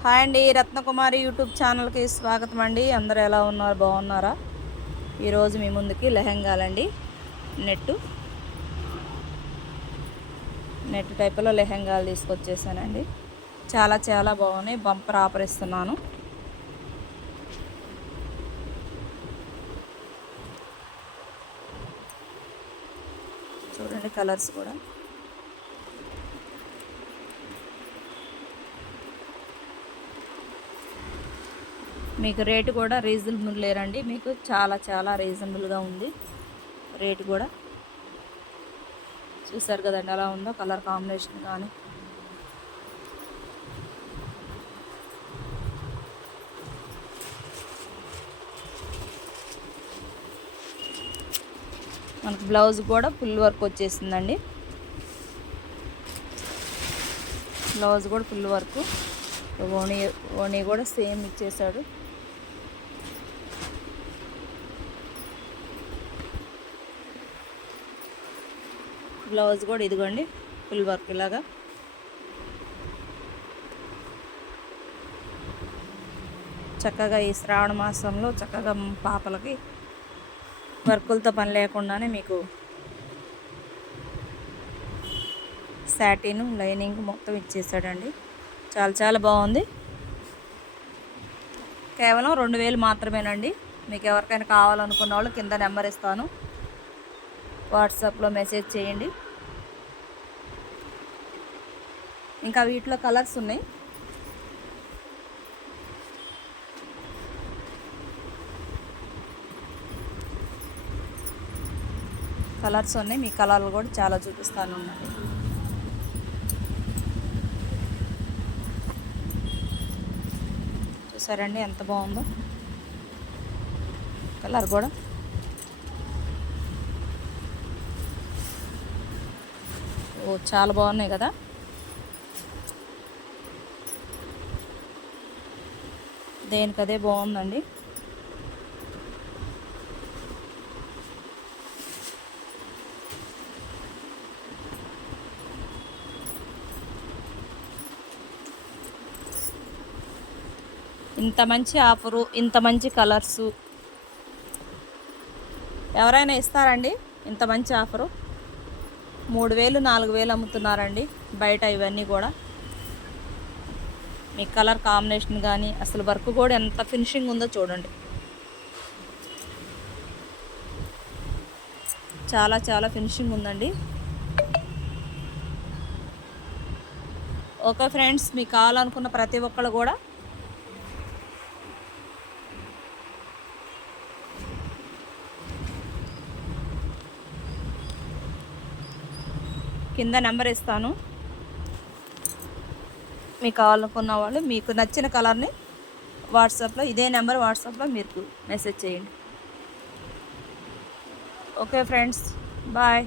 Hi అండి, Ratnakumari YouTube ఛానల్కి స్వాగతం అండి. అందరూ ఎలా ఉన్నారు, బాగున్నారా? ఈరోజు మీ ముందుకి లెహెంగాలండి, నెట్ టైపులో లెహెంగాలు తీసుకొచ్చేసానండి. చాలా చాలా బాగున్నాయి. బంపర్ ఆఫర్ ఇస్తున్నాను. చూడండి కలర్స్ కూడా. మీకు రేటు కూడా రీజనబుల్ లేరండి, మీకు చాలా చాలా రీజనబుల్గా ఉంది రేటు కూడా. చూసారు కదండి ఎలా ఉందో కలర్ కాంబినేషన్ కానీ. మనకు బ్లౌజ్ కూడా ఫుల్ వర్క్ వచ్చేసిందండి. బ్లౌజ్ కూడా ఫుల్ వర్క్, ఓణీ కూడా సేమ్ ఇచ్చేసాడు. బ్లౌజ్ కూడా ఇదిగోండి ఫుల్ వర్క్ ఇలాగా. చక్కగా ఈ శ్రావణ మాసంలో చక్కగా పాపలకి వర్కులతో పని లేకుండానే మీకు సాటిన్ లైనింగ్ మొత్తం ఇచ్చేసాడండి. చాలా చాలా బాగుంది. కేవలం 2000 మాత్రమేనండి. మీకు ఎవరికైనా కావాలనుకున్న వాళ్ళు కింద నెంబర్ ఇస్తాను, వాట్సాప్లో మెసేజ్ చేయండి. ఇంకా వీటిలో కలర్స్ ఉన్నాయి. మీ కలర్లు కూడా చాలా చూపిస్తాను ఉండండి. చూసారండి ఎంత బాగుందో కలర్ కూడా. ఓ చాలా బాగున్నాయి కదా. దేనికదే బాగుందండి. ఇంత మంచి ఆఫరు, ఇంత మంచి కలర్సు ఎవరైనా ఇస్తారండి? ఇంత మంచి ఆఫరు 3000 4000 అమ్ముతున్నారండి బయట. ఇవన్నీ కూడా మీ కలర్ కాంబినేషన్ కానీ అసలు వర్క్ కూడా ఎంత ఫినిషింగ్ ఉందో చూడండి. చాలా చాలా ఫినిషింగ్ ఉందండి. ఓకే ఫ్రెండ్స్, మీకు కావాలనుకున్న ప్రతి ఒక్కళ్ళు కూడా కింద నెంబర్ ఇస్తాను. మీకు కావాలనుకున్న వాళ్ళు మీకు నచ్చిన కలర్ని వాట్సాప్లో, ఇదే నెంబర్ వాట్సాప్లో మీరు మెసేజ్ చేయండి. Okay friends, bye.